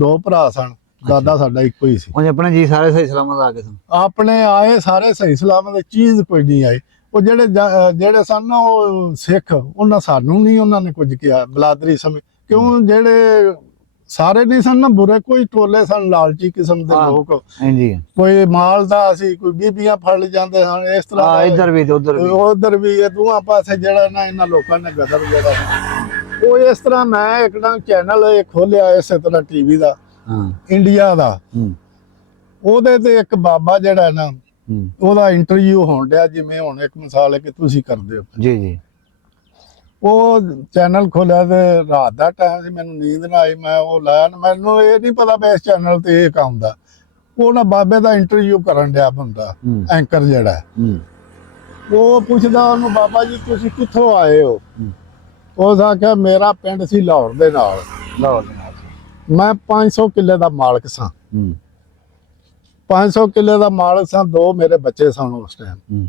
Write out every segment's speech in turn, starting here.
ਦੋ ਭਰਾ ਸਨ, ਦਾਦਾ ਸਾਡਾ ਇੱਕੋ ਹੀ ਸੀ। ਉਹ ਆਪਣੇ ਜੀ ਸਾਰੇ ਸਹੀ ਸਲਾਮਤ ਆ ਗਏ ਸਨ? ਆਪਣੇ ਆਏ ਸਾਰੇ ਸਹੀ ਸਲਾਮਤ, ਚੀਜ਼ ਕੋਈ ਨਹੀਂ ਆਈ। ਉਹ ਜਿਹੜੇ ਸਨ ਨਾ ਉਹ ਸਿੱਖ, ਉਹਨਾਂ ਸਾਨੂੰ ਨਹੀਂ ਉਹਨਾਂ ਨੇ ਕੁਝ ਕਿਹਾ ਬਲਾਦਰੀ ਸਮੇਂ, ਕਿਉਂ ਜਿਹੜੇ ਸਾਰੇ ਨਹੀਂ ਸਨ ਨਾ ਬੁਰੇ, ਕੋਈ ਟੋਲੇ ਸਨ ਲਾਲਚੀ ਕਿਸਮ ਦੇ ਲੋਕ। ਹਾਂਜੀ, ਕੋਈ ਮਾਲਦਾ ਸੀ, ਕੋਈ ਬੀਬੀਆਂ ਫੜ ਜਾਂਦੇ ਹਨ, ਇਸ ਤਰ੍ਹਾਂ ਇੱਧਰ ਵੀ ਤੇ ਉਧਰ ਵੀ। ਇਹ ਦੋਹਾਂ ਪਾਸੇ ਜਿਹੜਾ ਨਾ ਇਹਨਾਂ ਲੋਕਾਂ ਨੇ ਗਦਰ ਜਿਹੜਾ ਉਹ ਇਸ ਤਰ੍ਹਾਂ। ਮੈਂ ਇੱਕਦਮ ਚੈਨਲ ਖੋਲਿਆ ਇਸੇ ਤਰ੍ਹਾਂ ਟੀਵੀ ਦਾ, ਇੰਡੀਆ ਦਾ। ਉਹਦੇ ਤੇ ਇੱਕ ਬਾਬਾ ਜਿਹੜਾ ਨਾ ਉਹਦਾ ਇੰਟਰਵਿਊ ਹੋਣ ਡਿਆ, ਜਿਵੇਂ ਹੁਣ ਇੱਕ ਮਿਸਾਲ ਹੈ ਕਿ ਤੁਸੀਂ ਕਰਦੇ ਹੋ ਜੀ ਜੀ। ਉਹ ਚੈਨਲ ਖੋਲਿਆ ਤੇ ਰਾਤ ਦਾ ਟਾਈਮ ਸੀ, ਮੈਨੂੰ ਨੀਂਦ ਨਾ ਆਈ, ਮੈਂ ਉਹ ਲਾਇਆ। ਮੈਨੂੰ ਇਹ ਨਹੀਂ ਪਤਾ ਵੀ ਇਸ ਚੈਨਲ ਤੇ ਇਹ ਕੰਮ ਦਾ। ਉਹ ਨਾ ਬਾਬੇ ਦਾ ਇੰਟਰਵਿਊ ਕਰਨ ਡਿਆ ਬੰਦਾ, ਐਂਕਰ ਜਿਹੜਾ। ਉਹ ਪੁੱਛਦਾ ਉਹਨੂੰ, ਬਾਬਾ ਜੀ ਤੁਸੀਂ ਕਿੱਥੋਂ ਆਏ ਹੋ? ਉਹ ਆਖਿਆ ਮੇਰਾ ਪਿੰਡ ਸੀ ਲਾਹੌਰ ਦੇ ਨਾਲ, ਮੈਂ 500 ਕਿੱਲੇ ਦਾ ਮਾਲਕ ਸਾਂ। 500 ਕਿੱਲੇ ਦਾ ਮਾਲਕ ਸਾਂ, 2 ਮੇਰੇ ਬੱਚੇ ਸਨ ਉਸ ਟਾਈਮ।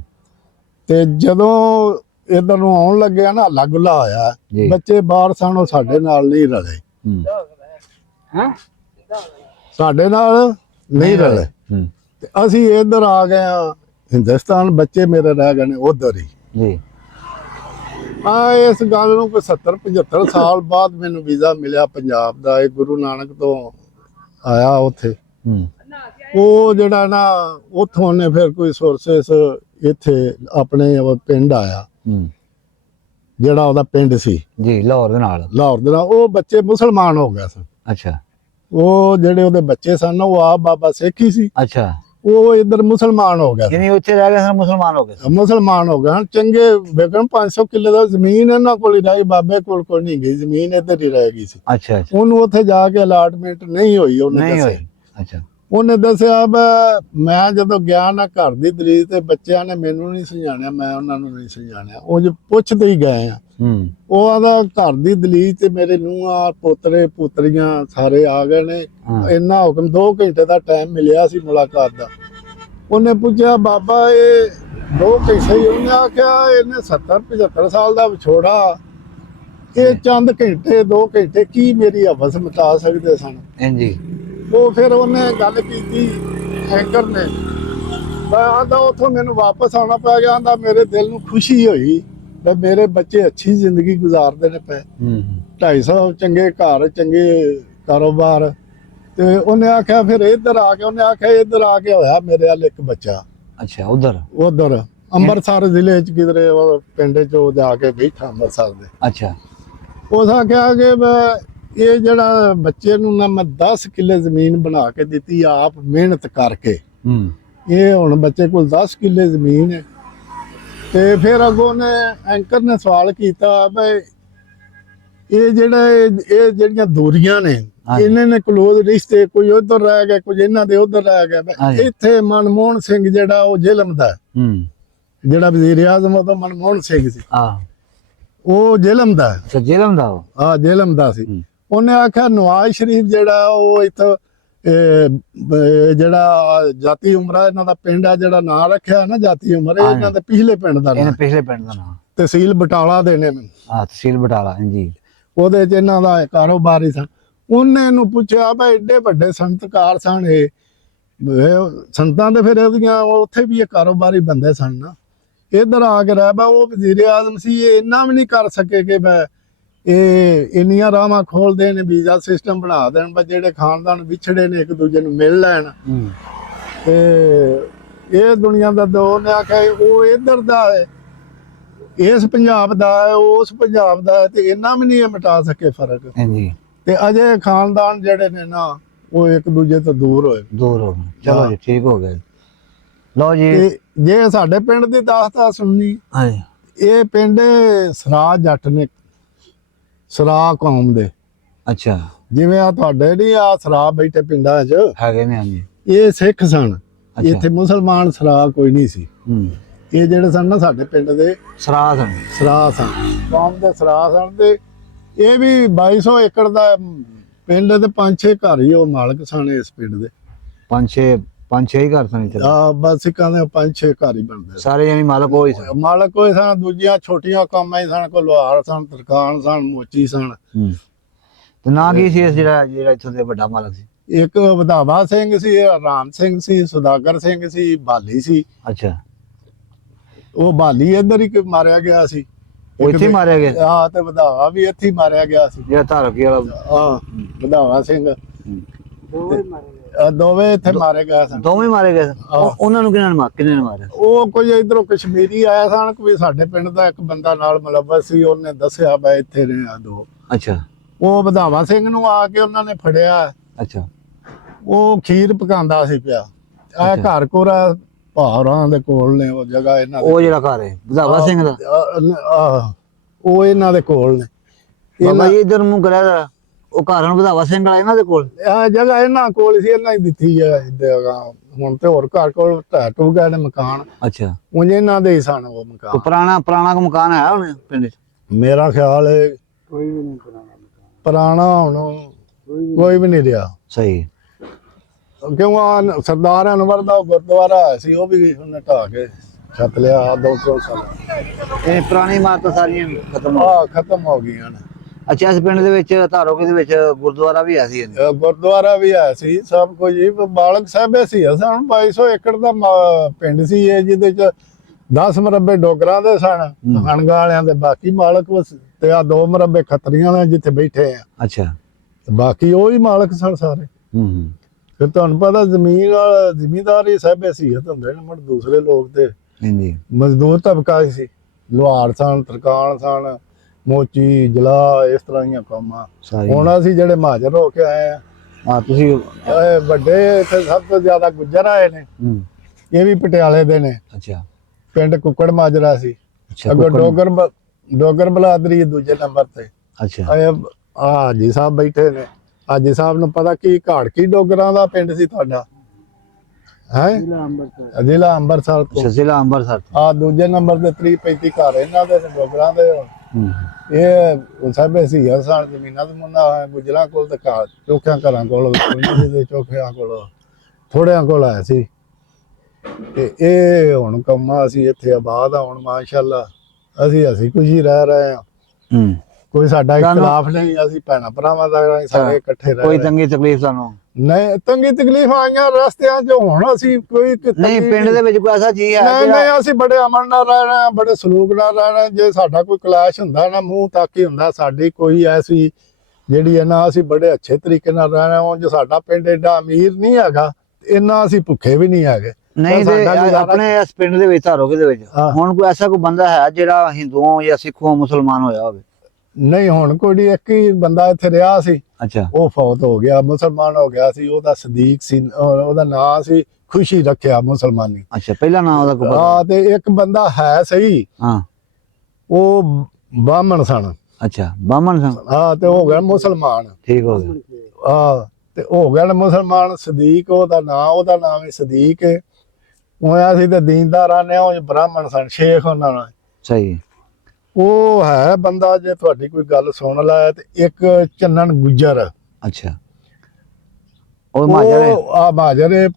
ਤੇ ਜਦੋਂ ਇਧਰ ਨੂੰ ਆਉਣ ਲੱਗਿਆ ਨਾ, ਹੱਲਾ ਗੁੱਲਾ ਹੋਇਆ, ਬੱਚੇ ਬਾਹਰ ਸਨ, ਉਹ ਸਾਡੇ ਨਾਲ ਨਹੀਂ ਰਲੇ। ਸਾਡੇ ਨਾਲ ਨਹੀਂ ਰਲੇ ਤੇ ਅਸੀਂ ਇੱਧਰ ਆ ਗਏ ਆ ਹਿੰਦੁਸਤਾਨ। ਬੱਚੇ ਮੇਰੇ ਰਹਿ ਗਏ ਨੇ ਉਧਰ ਹੀ। ਇਸ ਗੱਲ ਨੂੰ ਕੋਈ 70-75 ਸਾਲ ਬਾਅਦ ਮੈਨੂੰ ਵੀਜ਼ਾ ਮਿਲਿਆ ਪੰਜਾਬ ਦਾ, ਇਹ ਗੁਰੂ ਨਾਨਕ ਤੋਂ ਆਇਆ ਉੱਥੇ। ਉਹ ਜਿਹੜਾ ਨਾ ਉੱਥੋਂ ਨੇ ਫਿਰ ਕੋਈ ਸੋਰਸਸ ਇੱਥੇ ਆਪਣੇ ਪਿੰਡ ਆਇਆ, ਜਿਹੜਾ ਉਹਦਾ ਪਿੰਡ ਸੀ ਜੀ ਲਾਹੌਰ ਦੇ ਨਾਲ। ਉਹ ਬੱਚੇ ਮੁਸਲਮਾਨ ਹੋ ਗਏ ਸਨ। ਅੱਛਾ। ਉਹ ਜਿਹੜੇ ਉਹਦੇ ਬੱਚੇ ਸਨ ਉਹ ਆਪ ਬਾਬਾ ਸਿੱਖ ਹੀ ਸੀ। ਅੱਛਾ। ਉਹ ਇੱਧਰ ਮੁਸਲਮਾਨ ਹੋ ਗਿਆ, ਯਾਨੀ ਉੱਥੇ ਰਹਿ ਗਏ ਸਨ, ਮੁਸਲਮਾਨ ਹੋ ਗਏ। ਮੁਸਲਮਾਨ ਹੋ ਗਏ ਚੰਗੇ ਵੇਖਣ। 500 ਕਿੱਲੇ ਦਾ ਜ਼ਮੀਨ ਇਹਨਾਂ ਕੋਲ ਹੀ ਰਹੀ, ਬਾਬੇ ਕੋਲ ਕੋਈ ਨਹੀਂ ਗਈ ਜ਼ਮੀਨ, ਇੱਧਰ ਹੀ ਰਹਿ ਗਈ ਸੀ। ਅੱਛਾ। ਉਹਨੂੰ ਉੱਥੇ ਜਾ ਕੇ ਅਲਾਟਮੈਂਟ ਨਹੀਂ ਹੋਈ, ਉਹਨੇ ਦੱਸਿਆ। ਅੱਛਾ। ਉਹਨੇ ਦੱਸਿਆ ਮੈਂ ਜਦੋਂ ਗਿਆ ਨਾ ਘਰ ਦੀ ਦਲੀਲ ਤੇ ਬੱਚਿਆਂ ਨੇ ਮੈਨੂੰ ਨਹੀਂ ਸਮਝਾਣਿਆ, ਮੈਂ ਉਹਨਾਂ ਨੂੰ ਨਹੀਂ ਸਮਝਾਣਿਆ। ਉਹ ਜੋ ਪੁੱਛਦੇ ਹੀ ਗਏ ਆ, ਉਹ ਆਦਾ ਘਰ ਦੀ ਦਲੀਲ ਤੇ ਮੇਰੇ ਨੂੰਹਾਂ ਪੋਤਰੇ ਪੋਤਰੀਆਂ ਸਾਰੇ ਆ ਗਏ ਨੇ। ਇੰਨਾ ਹੁਕਮ 2 ਘੰਟੇ ਦਾ ਟਾਈਮ ਮਿਲਿਆ ਸੀ ਮੁਲਾਕਾਤ ਦਾ। ਉਹਨੇ ਪੁੱਛਿਆ ਬਾਬਾ ਇਹ 2 ਘੰਟੇ ਹੀ? ਉਹਨੇ ਆਖਿਆ ਇਹਨੇ 70-75 ਸਾਲ ਦਾ ਵਿਛੋੜਾ, ਇਹ ਚੰਦ ਘੰਟੇ 2 ਘੰਟੇ ਕੀ ਮੇਰੀ ਹਵਸ ਮਿਟਾ ਸਕਦੇ ਸਨ। ਹਾਂਜੀ। ਉਹ ਫਿਰ ਉਹਨੇ ਗੱਲ ਕੀਤੀ ਐਂਕਰ ਨੇ, ਆਂਦਾ ਉੱਥੋਂ ਮੈਨੂੰ ਵਾਪਸ ਆਉਣਾ ਪੈ ਗਿਆ। ਆਂਦਾ ਮੇਰੇ ਦਿਲ ਨੂੰ ਖੁਸ਼ੀ ਹੋਈ ਵੀ ਮੇਰੇ ਬੱਚੇ ਅੱਛੀ ਜ਼ਿੰਦਗੀ ਗੁਜ਼ਾਰਦੇ ਨੇ ਪਏ, 250 ਚੰਗੇ ਘਰ, ਚੰਗੇ ਕਾਰੋਬਾਰ। ਤੇ ਉਹਨੇ ਆਖਿਆ ਫਿਰ ਇੱਧਰ ਆ ਕੇ, ਉਹਨੇ ਆਖਿਆ ਇੱਧਰ ਆ ਕੇ ਹੋਇਆ ਮੇਰੇ ਵੱਲ ਇੱਕ ਬੱਚਾ। ਅੱਛਾ। ਉਧਰ ਅੰਮ੍ਰਿਤਸਰ ਜ਼ਿਲ੍ਹੇ ਚ ਕਿਧਰੇ ਪਿੰਡ ਚ ਉਹ ਜਾ ਕੇ ਬੈਠਾ ਅੰਮ੍ਰਿਤਸਰ ਦੇ। ਅੱਛਾ। ਉਸ ਆਖਿਆ ਕਿ ਇਹ ਜਿਹੜਾ ਬੱਚੇ ਨੂੰ ਨਾ ਮੈਂ 10 ਕਿੱਲੇ ਜ਼ਮੀਨ ਬਣਾ ਕੇ ਦਿੱਤੀ ਆਪ ਮਿਹਨਤ ਕਰਕੇ। ਇਹ ਹੁਣ ਬੱਚੇ ਕੋਲ 10 ਕਿੱਲੇ ਜ਼ਮੀਨ ਹੈ। ਤੇ ਫਿਰ ਅੱਗੋਂ ਨੇ ਐਂਕਰ ਨੇ ਸਵਾਲ ਕੀਤਾ ਬਈ ਇਹ ਜਿਹੜੀਆਂ ਦੂਰੀਆਂ ਨੇ, ਇਹਨਾਂ ਨੇ ਕਲੋਜ਼ ਰਿਸ਼ਤੇ, ਕੋਈ ਉਧਰ ਰਹਿ ਗਏ, ਕੁਝ ਇਹਨਾਂ ਦੇ ਉਧਰ ਰਹਿ ਗਏ। ਇੱਥੇ ਮਨਮੋਹਨ ਸਿੰਘ ਜਿਹੜਾ ਉਹ ਜੇਲਮ ਦਾ, ਜਿਹੜਾ ਵਜ਼ੀਰ ਆਜ਼ਮ ਉਹ ਤਾਂ ਮਨਮੋਹਨ ਸਿੰਘ ਸੀ, ਉਹ ਜੇਲਮ ਦਾ। ਜੇਲਮ ਦਾ ਸੀ। ਉਹਨੇ ਆਖਿਆ ਨਵਾਜ਼ ਸ਼ਰੀਫ ਜਿਹੜਾ ਉਹ ਇੱਥੋਂ ਜਿਹੜਾ ਜਾਤੀ ਉਮਰਾ ਇਹਨਾਂ ਦਾ ਪਿੰਡ ਆ, ਜਿਹੜਾ ਨਾਂ ਰੱਖਿਆ ਨਾ ਜਾਤੀ ਉਮਰ, ਇਹਨਾਂ ਦੇ ਪਿਛਲੇ ਪਿੰਡ ਦਾ ਨਾਂ, ਤਹਿਸੀਲ ਬਟਾਲਾ ਦੇ ਨੇ। ਤਹਿਸੀਲ ਬਟਾਲਾ। ਹਾਂਜੀ। ਉਹਦੇ ਚ ਇਹਨਾਂ ਦਾ ਕਾਰੋਬਾਰ ਹੀ ਸਨ। ਉਹਨੇ ਇਹਨੂੰ ਪੁੱਛਿਆ ਬਈ ਏਡੇ ਵੱਡੇ ਸੰਤਕਾਰ ਸਨ ਇਹ ਸੰਤਾਂ ਦੇ, ਫਿਰ ਇਹਦੀਆਂ ਉੱਥੇ ਵੀ ਇਹ ਕਾਰੋਬਾਰੀ ਬੰਦੇ ਸਨ ਨਾ। ਇੱਧਰ ਆ ਕੇ ਰਹਿ ਉਹ ਵਜ਼ੀਰ ਆਜ਼ਮ ਸੀ, ਇਹ ਇੰਨਾ ਵੀ ਨਹੀਂ ਕਰ ਸਕੇ ਕਿ ਇਹ ਇੰਨੀਆਂ ਰਾਹਾਂ ਖੋਲਦੇ ਨੇ, ਵੀਜ਼ਾ ਸਿਸਟਮ ਬਣਾ ਦੇਣ ਬਈ ਜਿਹੜੇ ਖਾਨਦਾਨ ਵਿਛੜੇ ਨੇ ਇੱਕ ਦੂਜੇ ਨੂੰ ਮਿਲ ਲੈਣ। ਤੇ ਇਹ ਦੁਨੀਆ ਦਾ ਦੋ ਨੇ ਆਖਿਆ ਉਹ ਇੱਧਰ ਦਾ ਹੈ, ਇਸ ਪੰਜਾਬ ਦਾ ਹੈ, ਉਸ ਪੰਜਾਬ ਦਾ ਹੈ, ਤੇ ਇੰਨਾ ਵੀ ਨਹੀਂ ਮਿਟਾ ਸਕੇ ਫਰਕ। ਤੇ ਅਜੇ ਖਾਨਦਾਨ ਜਿਹੜੇ ਨੇ ਨਾ ਉਹ ਇੱਕ ਦੂਜੇ ਤੋਂ ਦੂਰ ਹੋਏ। ਚਲੋ ਜੀ, ਠੀਕ ਹੋ ਗਿਆ। ਲਓ ਜੀ, ਜੇ ਸਾਡੇ ਪਿੰਡ ਦੀ ਦਾਸਤਾਨ ਸੁਣਨੀ, ਇਹ ਪਿੰਡ ਸਰਾ ਜੱਟ ਨੇ, ਸਰਾ ਕੌਮ ਦੇ। ਅੱਛਾ। ਜਿਵੇਂ ਆ ਤੁਹਾਡੇ ਨਹੀਂ ਆ ਸਰਾ ਬੈਠੇ ਪਿੰਡਾਂ 'ਚ ਹੈਗੇ ਨੇ। ਹਾਂਜੀ। ਇਹ ਸਿੱਖ ਸਨ, ਇੱਥੇ ਮੁਸਲਮਾਨ ਸਰਾ ਕੋਈ ਨਹੀਂ ਸੀ। ਇਹ ਜਿਹੜੇ ਸਨ ਨਾ ਸਾਡੇ ਪਿੰਡ ਦੇ ਸਰਾ ਸਨ, ਕੌਮ ਦੇ ਸਰਾ ਸਨ। ਤੇ ਇਹ ਵੀ 2200 ਏਕੜ ਦਾ ਪਿੰਡ ਤੇ 5-6 ਘਰ ਹੀ ਉਹ ਮਾਲਕ ਸਨ ਇਸ ਪਿੰਡ ਦੇ। 5-6 ਹੀ ਘਰ ਸਨ। ਬਸ ਸਿੱਕਾਂ ਦੇ 5-6 ਘਰ ਹੀ ਬਣਦੇ ਸਾਰੇ, ਯਾਨੀ ਮਾਲਕ ਹੋਈ ਸਨ। ਦੂਜੀਆਂ ਛੋਟੀਆਂ ਕੰਮਾਂ ਹੀ ਸਨ, ਕੋਈ ਲੁਹਾਰ ਸਨ, ਤਰਖਾਨ ਸਨ, ਮੋਚੀ ਸਨ। ਤੇ ਨਾਂ ਕੀ ਸੀ ਇਸ ਜਿਹੜਾ ਜਿਹੜਾ ਇੱਥੋਂ ਦੇ ਵੱਡਾ ਮਾਲਕ ਸੀ? ਇੱਕ ਵਧਾਵਾ ਸਿੰਘ ਸੀ, ਰਾਮ ਸਿੰਘ ਸੀ, ਸੁਦਾਗਰ ਸਿੰਘ ਸੀ, ਬਾਲੀ ਸੀ। ਅੱਛਾ, ਉਹ ਬਾਲੀ ਇੱਧਰ ਹੀ ਮਾਰਿਆ ਗਿਆ ਸੀ। ਉਹ ਇੱਥੇ ਹੀ ਮਾਰਿਆ ਗਿਆ? ਹਾਂ, ਤੇ ਵਧਾਵਾ ਵੀ ਇੱਥੇ ਹੀ ਮਾਰਿਆ ਗਿਆ ਸੀ। ਜਿਹੜਾ ਧਾਰਕੀ ਵਾਲਾ? ਹਾਂ, ਵਧਾਵਾ ਸਿੰਘ ਦੋਵੇਂ ਇੱਥੇ ਮਾਰੇ ਗਏ ਸਨ। ਦੋਵੇਂ ਮਾਰੇ ਗਏ? ਉਹਨਾਂ ਨੂੰ ਕਿਹਨੇ ਮਾਰਿਆ? ਉਹ ਕੋਈ ਇਧਰੋਂ ਕਸ਼ਮੀਰੀ ਆਇਆ ਸਨ, ਕੋਈ ਸਾਡੇ ਪਿੰਡ ਦਾ ਇੱਕ ਬੰਦਾ ਨਾਲ ਮਲਵਸ ਸੀ, ਉਹਨੇ ਦੱਸਿਆ ਬਈ ਇੱਥੇ ਨੇ ਆ ਦੋ। ਅੱਛਾ, ਉਹ ਵਧਾਵਾ ਸਿੰਘ ਨੂੰ ਆ ਕੇ ਉਹਨਾਂ ਨੇ ਫੜਿਆ। ਅੱਛਾ, ਉਹ ਖੀਰ ਪਕਾਉਂਦਾ ਸੀ ਪਿਆ। ਇਹ ਘਰ ਕੋਰਾ ਭਾਵਰਾਂ ਦੇ ਕੋਲ ਨੇ ਉਹ ਜਗ੍ਹਾ ਇਹਨਾਂ ਉਹ ਜਿਹੜਾ ਘਰ ਹੈ ਵਧਾਵਾ ਸਿੰਘ ਦਾ? ਉਹ ਇਹਨਾਂ ਦੇ ਕੋਲ ਨੇ। ਬਾਬਾ ਜੀ ਇਧਰ ਮੂੰਹ ਕਰਿਆ ਜਰਾ। ਉਹ ਘਰ ਹੁਣ ਵਧਾਵਾ ਸਿੰਘ ਵਾਲਾ ਇਹਨਾਂ ਦੇ ਕੋਲ? ਇਹ ਜਗ੍ਹਾ ਇਹਨਾਂ ਕੋਲ ਸੀ, ਇਹਨਾਂ ਹੀ ਦਿੱਤੀ ਹੈ। ਹੁਣ ਤੇ ਹੋਰ ਘਰ ਕੋਲ ਢਹਿ ਟੂ ਗਏ ਨੇ ਮਕਾਨ। ਅੱਛਾ, ਉਹ ਇਹਨਾਂ ਦੇ ਹੀ ਸਨ ਉਹ ਮਕਾਨ। ਪੁਰਾਣਾ ਕੋ ਮਕਾਨ ਹੈ ਹੁਣ ਪਿੰਡ ਚ? ਮੇਰਾ ਖਿਆਲ ਹੈ ਕੋਈ ਵੀ ਨਹੀਂ ਪੁਰਾਣਾ ਹੁਣ ਕੋਈ ਵੀ ਨਹੀਂ ਰਿਹਾ। ਸਹੀ। ਕਿਉਂ ਆ ਸਰਦਾਰ ਅਨਵਰ ਦਾ ਗੁਰਦੁਆਰਾ ਸੀ, ਉਹ ਵੀ ਉਹਨੇ ਢਾਹ ਕੇ ਛੱਤ ਲਿਆ। 200 ਸਾਲ ਇਹ ਪੁਰਾਣੀ ਇਮਾਰਤਾਂ ਸਾਰੀਆਂ ਖਤਮ ਹੋ ਗਈਆਂ ਨੇ। ਅੱਛਾ, ਇਸ ਪਿੰਡ ਦੇ ਵਿੱਚ ਧਾਰੋਕੇ ਦੇ ਵਿੱਚ ਗੁਰਦੁਆਰਾ ਵੀ ਹੈ ਸੀ? ਗੁਰਦੁਆਰਾ ਵੀ ਹੈ ਸੀ, ਸਭ ਕੁਝ ਹੀ। ਬਾਲਕ ਸਾਹਿਬੇ ਸੀ। ਹੁਣ 2200 ਏਕੜ ਦਾ ਪਿੰਡ ਸੀ ਇਹ, ਜਿਹਦੇ ਚ 10 ਮਰਬੇ ਡੋਗਰਾਂ ਦੇ ਸਨ, ਹਣਗਾ ਵਾਲਿਆਂ ਦੇ। ਬਾਕੀ ਮਾਲਕ ਤੇ ਆ 2 ਮਰਬੇ ਖੱਤਰੀਆਂ ਦੇ ਜਿੱਥੇ ਬੈਠੇ ਆ। ਅੱਛਾ, ਬਾਕੀ ਉਹ ਹੀ ਮਾਲਕ ਸਨ ਸਾਰੇ। ਫਿਰ ਤੁਹਾਨੂੰ ਪਤਾ ਜ਼ਮੀਨਦਾਰ ਹੀ ਸਾਹਿਬੇ ਸੀ ਹੁੰਦੇ ਨੇ। ਮੁੜ ਦੂਸਰੇ ਲੋਕ ਤੇ ਮਜ਼ਦੂਰ ਤਬਕਾ ਸੀ। ਲੁਹਾਰ ਸਨ, ਤਰਕਾਨ ਸਨ, ਮੋਚੀ, ਜਲਾ, ਇਸ ਤਰ੍ਹਾਂ ਦੀਆਂ ਕੰਮਾਂ। ਹੁਣ ਅਸੀਂ ਜਿਹੜੇ ਮਹਾਜਰ ਹੋ ਕੇ ਆਏ ਆ, ਤੁਸੀਂ ਵੱਡੇ ਇੱਥੇ ਸਭ ਤੋਂ ਜ਼ਿਆਦਾ ਗੁੱਜਰ ਆਏ ਨੇ। ਇਹ ਵੀ ਪਟਿਆਲੇ ਦੇ ਨੇ। ਅੱਛਾ, ਪਿੰਡ ਕੁੱਕੜ ਮਾਜਰਾ ਸੀ। ਅੱਗੋਂ ਡੋਗਰ ਬਲਾਦਰੀ ਦੂਜੇ ਨੰਬਰ ਤੇ। ਅੱਛਾ, ਹਾਜੀ ਸਾਹਿਬ ਬੈਠੇ ਨੇ। ਹਾਜੀ ਸਾਹਿਬ ਨੂੰ ਪਤਾ ਕੀ ਘਾੜਕੀ ਡੋਗਰਾਂ ਦਾ ਪਿੰਡ ਸੀ ਤੁਹਾਡਾ? ਹੈ ਜ਼ਿਲ੍ਹਾ ਅੰਮ੍ਰਿਤਸਰ ਤੋਂ। ਜ਼ਿਲ੍ਹਾ ਅੰਮ੍ਰਿਤਸਰ। ਦੂਜੇ ਨੰਬਰ ਤੇ 30-35 ਘਰ ਇਹਨਾਂ ਦੇ ਡੋਗਰਾਂ ਦੇ। ਇਹ ਸਾਹਿਬੇ ਸੀ ਹਸਾਨ ਜ਼ਮੀਨਾਂ ਤੇ ਮੁੰਨਾ ਹੋਇਆ ਗੁਜਰਾਂ ਕੋਲ ਤੇ ਘਰ ਚੋਖਿਆਂ ਘਰਾਂ ਕੋਲ, ਚੋਖਿਆਂ ਕੋਲ, ਥੋੜਿਆਂ ਕੋਲ ਆਇਆ ਸੀ। ਤੇ ਇਹ ਹੁਣ ਕੰਮਾਂ ਅਸੀਂ ਇੱਥੇ ਆਬਾਦ ਆ। ਹੁਣ ਮਾਸ਼ਾਅੱਲਾ ਅਸੀਂ ਖੁਸ਼ੀ ਰਹਿ ਰਹੇ ਆ। ਕੋਈ ਸਾਡਾ ਇਖਤਲਾਫ ਨਹੀਂ। ਅਸੀਂ ਭੈਣਾਂ ਭਰਾਵਾਂ ਦਾ ਸਾਰੇ ਇਕੱਠੇ ਰਹਿ। ਕੋਈ ਤੰਗੀ ਤਕਲੀਫ ਸਾਨੂੰ ਨਹੀਂ? ਤੰਗੀ ਤਕਲੀਫ ਆਈਆਂ ਰਸਤਿਆਂ 'ਚ। ਹੁਣ ਅਸੀਂ ਕੋਈ ਨਹੀਂ, ਪਿੰਡ ਦੇ ਵਿੱਚ ਕੋਈ ਐਸਾ ਜੀ ਹੈ? ਨਹੀਂ, ਅਸੀਂ ਬੜੇ ਅਮਨ ਨਾਲ ਰਹਿ ਰਹੇ ਹਾਂ, ਬੜੇ ਸਲੂਕ ਨਾਲ ਰਹਿ ਰਹੇ ਹਾਂ। ਜੇ ਸਾਡਾ ਕੋਈ ਕਲਾਸ਼ ਹੁੰਦਾ ਨਾ, ਮੂੰਹ ਤੱਕ ਹੀ ਹੁੰਦਾ। ਸਾਡੀ ਕੋਈ ਐਸੀ ਜਿਹੜੀ ਹੈ ਨਾ, ਅਸੀਂ ਬੜੇ ਅੱਛੇ ਤਰੀਕੇ ਨਾਲ ਰਹਿ ਰਹੇ ਹਾਂ। ਜੇ ਸਾਡਾ ਪਿੰਡ ਏਡਾ ਅਮੀਰ ਨਹੀਂ ਹੈਗਾ, ਇੰਨਾ ਅਸੀਂ ਭੁੱਖੇ ਵੀ ਨਹੀਂ ਹੈਗੇ। ਨਹੀਂ ਤੇ ਆਪਣੇ ਇਸ ਪਿੰਡ ਦੇ ਵਿੱਚ ਧਾਰੋਕੇ ਦੇ ਵਿੱਚ ਹੁਣ ਕੋਈ ਐਸਾ ਕੋਈ ਬੰਦਾ ਹੈ ਜਿਹੜਾ ਹਿੰਦੂਆਂ ਜਾਂ ਸਿੱਖੋਂ ਮੁਸਲਮਾਨ ਹੋਇਆ ਹੋਵੇ? ਨਹੀਂ, ਹੁਣ ਕੋਈ ਇੱਕ ਹੀ ਬੰਦਾ ਇੱਥੇ ਰਿਹਾ ਸੀ। ਅੱਛਾ, ਉਹ ਫੌਤ ਹੋ ਗਿਆ, ਮੁਸਲਮਾਨ ਹੋ ਗਿਆ ਸੀ। ਉਹਦਾ ਸਦੀਕ ਸੀ, ਉਹਦਾ ਨਾਂ ਸੀ ਖੁਸ਼ੀ ਰੱਖਿਆ ਮੁਸਲਮਾਨੀ। ਅੱਛਾ, ਪਹਿਲਾ ਨਾਮ ਉਹਦਾ ਕੋਈ? ਤੇ ਇੱਕ ਬੰਦਾ ਹੈ ਸਹੀ, ਉਹ ਬਾਹਮਣ ਸਨ। ਅੱਛਾ, ਬਾਹਮਣ ਸਨ। ਤੇ ਹੋ ਗਿਆ ਮੁਸਲਮਾਨ। ਠੀਕ ਹੋ ਗਿਆ। ਤੇ ਹੋ ਗਿਆ ਮੁਸਲਮਾਨ। ਸਦੀਕ ਉਹਦਾ ਨਾਂ ਵੀ ਸਦੀਕ ਹੈ। ਹੋਇਆ ਸੀ ਤੇ ਦੀਨਦਾਰਾਂ ਨੇ ਉਹ ਬ੍ਰਾਹਮਣ ਸਨ, ਸ਼ੇਖ ਉਹਨਾਂ ਨਾਲ। ਸਹੀ। ਉਹ ਹੈ ਬੰਦਾ, ਜੇ ਤੁਹਾਡੀ ਕੋਈ ਗੱਲ ਸੁਣ ਲਾਇਆ। ਤੇ ਇੱਕ ਚੰਨਣ ਗੁੱਜਰ। ਅੱਛਾ, ਉਹ ਮਾਜਰ ਹੈ।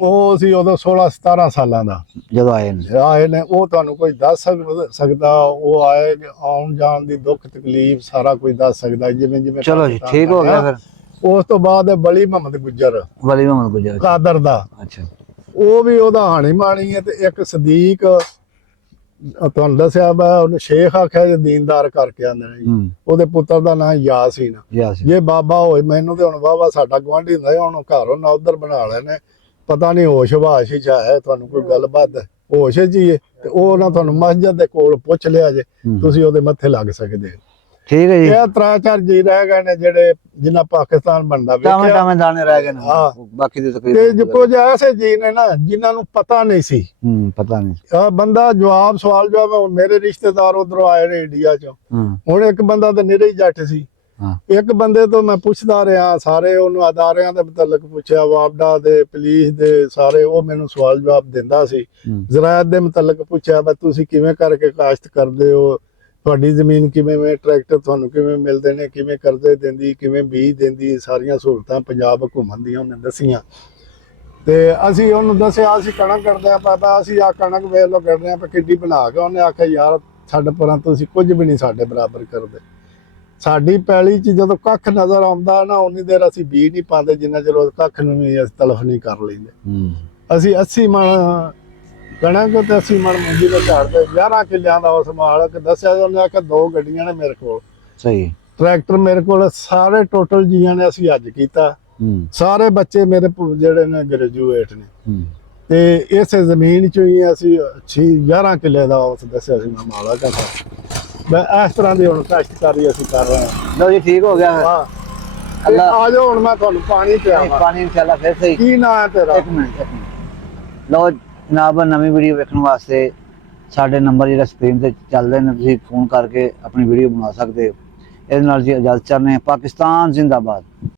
ਉਹ ਸੀ ਉਦੋਂ 16-17 ਸਾਲਾਂ ਦਾ ਜਦੋਂ ਆਏ ਨੇ। ਉਹ ਤੁਹਾਨੂੰ ਕੋਈ ਦੱਸ ਸਕਦਾ? ਉਹ ਆਉਣ ਜਾਣ ਦੀ ਦੁੱਖ ਤਕਲੀਫ ਸਾਰਾ ਕੁਝ ਦੱਸ ਸਕਦਾ। ਜਿਵੇਂ ਚਲੋ ਜੀ, ਠੀਕ ਹੋ ਗਿਆ। ਫਿਰ ਉਸ ਤੋਂ ਬਾਅਦ ਬਲੀ ਮੁਹੰਮਦ ਗੁੱਜਰ ਕਾਦਰ ਦਾ। ਅੱਛਾ, ਉਹ ਵੀ ਉਹਦਾ ਹਾਣੀ ਮਾਣੀ ਹੈ। ਤੇ ਇੱਕ ਸਦੀਕ ਤੁਹਾਨੂੰ ਦੱਸਿਆ ਵਾ, ਉਹਨੇ ਸ਼ੇਖ ਆਖਿਆ ਜੇ ਦੀਨਦਾਰ ਕਰਕੇ ਆਂਦੇ ਨੇ। ਉਹਦੇ ਪੁੱਤਰ ਦਾ ਨਾਂ ਯਾਸੀਨ। ਜੇ ਬਾਬਾ ਹੋਏ ਮੈਨੂੰ ਤੇ ਹੁਣ ਬਾਬਾ ਸਾਡਾ ਗੁਆਂਢੀ ਹੁੰਦਾ। ਹੁਣ ਘਰ ਉਹਨਾਂ ਉਧਰ ਬਣਾ ਲੈਣੇ। ਪਤਾ ਨਹੀਂ ਹੋਸ਼ ਵਾਸ਼ ਚ ਹੈ, ਤੁਹਾਨੂੰ ਕੋਈ ਗੱਲਬਾਤ ਹੋਸ਼ ਜੀ ਹੈ ਤੇ ਉਹ ਨਾ ਤੁਹਾਨੂੰ ਮਸਜਿਦ ਦੇ ਕੋਲ ਪੁੱਛ ਲਿਆ ਜੇ, ਤੁਸੀਂ ਉਹਦੇ ਮੱਥੇ ਲੱਗ ਸਕਦੇ ਹੋ। ਠੀਕ ਹੈ ਜੀ। ਇਹ 3-4 ਜੀ ਰਹਿ ਗਏ ਨੇ ਜਿਹੜੇ ਜਿਨ੍ਹਾਂ ਪਾਕਿਸਤਾਨ ਬਣਦਾ ਵੇਖਿਆ। ਦਾਣੇ ਰਹਿ ਗਏ ਨੇ। ਬਾਕੀ ਦੇ ਤਕਰੀਬਨ ਕੁਝ ਐਸੇ ਜੀ ਨੇ ਨਾ ਜਿਨ੍ਹਾਂ ਨੂੰ ਪਤਾ ਨਹੀਂ ਸੀ। ਪਤਾ ਨਹੀਂ। ਬੰਦਾ ਸਵਾਲ ਜਵਾਬ। ਮੇਰੇ ਰਿਸ਼ਤੇਦਾਰ ਉਧਰੋਂ ਆਏ ਨੇ ਇੰਡੀਆ ਚੋਂ। ਹੁਣ ਇੱਕ ਬੰਦਾ ਤਾਂ ਨਿਰੇ ਹੀ ਜੱਟ ਸੀ। ਇੱਕ ਬੰਦੇ ਤੋਂ ਮੈਂ ਪੁੱਛਦਾ ਰਿਹਾ, ਸਾਰੇ ਉਹਨੂੰ ਅਦਾਰਿਆਂ ਦੇ ਮੁਤਲਕ ਪੁੱਛਿਆ, ਵਾਪਡਾ ਦੇ, ਪੁਲਿਸ ਦੇ, ਸਾਰੇ। ਉਹ ਮੈਨੂੰ ਸਵਾਲ ਜਵਾਬ ਦਿੰਦਾ ਸੀ। ਜ਼ਰਾਇਤ ਦੇ ਮੁਤਲਕ ਪੁੱਛਿਆ, ਤੁਸੀਂ ਕਿਵੇਂ ਕਰਕੇ ਕਾਸ਼ਤ ਕਰਦੇ ਹੋ, ਤੁਹਾਡੀ ਜ਼ਮੀਨ ਕਿਵੇਂ, ਟਰੈਕਟਰ ਤੁਹਾਨੂੰ ਕਿਵੇਂ ਮਿਲਦੇ ਨੇ, ਕਿਵੇਂ ਕਰਜ਼ੇ ਦਿੰਦੀ, ਕਿਵੇਂ ਬੀਜ ਦਿੰਦੀ, ਸਾਰੀਆਂ ਸਹੂਲਤਾਂ ਪੰਜਾਬ ਘੁੰਮਣ ਦੀਆਂ ਉਹਨੇ ਦੱਸੀਆਂ। ਤੇ ਅਸੀਂ ਉਹਨੂੰ ਦੱਸਿਆ ਅਸੀਂ ਕਣਕ ਕਰਦੇ ਆ ਬਾਬਾ, ਅਸੀਂ ਆ ਕਣਕ ਵੇਖ ਲੋ ਕਰਦੇ ਆ ਕਿੱਡੀ ਬਣਾ ਕੇ। ਉਹਨੇ ਆਖਿਆ ਯਾਰ ਸਾਡੇ ਪਰਾਂ ਤੁਸੀਂ ਕੁਝ ਵੀ ਨਹੀਂ ਸਾਡੇ ਬਰਾਬਰ ਕਰਦੇ। ਸਾਡੀ ਪੈਲੀ 'ਚ ਜਦੋਂ ਕੱਖ ਨਜ਼ਰ ਆਉਂਦਾ ਨਾ ਉਨੀ ਦੇਰ ਅਸੀਂ ਬੀਜ ਨਹੀਂ ਪਾਉਂਦੇ ਜਿੰਨਾ ਚਿਰ ਉਹ ਕੱਖ ਨੂੰ ਵੀ ਅਸੀਂ ਤਲਫ ਨਹੀਂ ਕਰ ਲੈਂਦੇ। ਅਸੀਂ 80 ਮਣ ਕਣਕ ਤੇ 80 ਮਣ ਮੂੰਗੀ ਦੇ ਝਾੜਦੇ 11 ਕਿੱਲਿਆਂ ਦਾ ਉਸ ਮਾਲਕ ਦੱਸਿਆ ਉਹਨੇ ਆਖਿਆ 2 ਗੱਡੀਆਂ ਨੇ ਮੇਰੇ ਕੋਲ, ਸਹੀ ਟਰੈਕਟਰ ਮੇਰੇ ਕੋਲ, ਸਾਰੇ ਟੋਟਲ ਜੀਆਂ ਨੇ ਅਸੀਂ ਅੱਜ ਕੀਤਾ। ਸਾਰੇ ਬੱਚੇ ਮੇਰੇ ਜਿਹੜੇ ਨੇ ਗ੍ਰੈਜੂਏਟ ਨੇ ਤੇ ਇਸੇ ਜ਼ਮੀਨ ਚੋਂ ਹੀ ਅਸੀਂ 11 ਕਿੱਲੇ ਦਾ ਉਸ ਦੱਸਿਆ ਸੀ ਮੈਂ ਮਾਲਕ ਦਾ। ਮੈਂ ਇਸ ਤਰ੍ਹਾਂ ਦੀ ਹੁਣ ਕਾਸ਼ਤਕਾਰੀ ਅਸੀਂ ਕਰ ਰਹੇ ਹਾਂ। ਲਓ ਜੀ ਠੀਕ ਹੋ ਗਿਆ ਫਿਰ। ਹਾਂ ਅੱਲਾ ਆ ਜਾਓ ਹੁਣ ਮੈਂ ਤੁਹਾਨੂੰ ਪਾਣੀ ਪਿਆਵਾਂ। ਪਾਣੀ ਇਨਸ਼ਾਅੱਲਾ ਫਿਰ ਸਹੀ। ਕੀ ਨਾਂ ਹੈ ਤੇਰਾ? ਇੱਕ ਮਿੰਟ ਲਓ ਜਨਾਬ, ਨਵੀਂ ਵੀਡੀਓ ਵੇਖਣ ਵਾਸਤੇ ਸਾਡੇ ਨੰਬਰ ਜਿਹੜਾ ਸਕਰੀਨ ਤੇ ਚੱਲਦੇ ਨੇ, ਤੁਸੀਂ ਫੋਨ ਕਰਕੇ ਆਪਣੀ ਵੀਡੀਓ ਬਣਾ ਸਕਦੇ ਹੋ। ਇਹਦੇ ਨਾਲ ਜੀ ਇਜਾਜ਼ਤ ਚਾਹੁੰਦੇ ਹਾਂ। ਪਾਕਿਸਤਾਨ ਜ਼ਿੰਦਾਬਾਦ।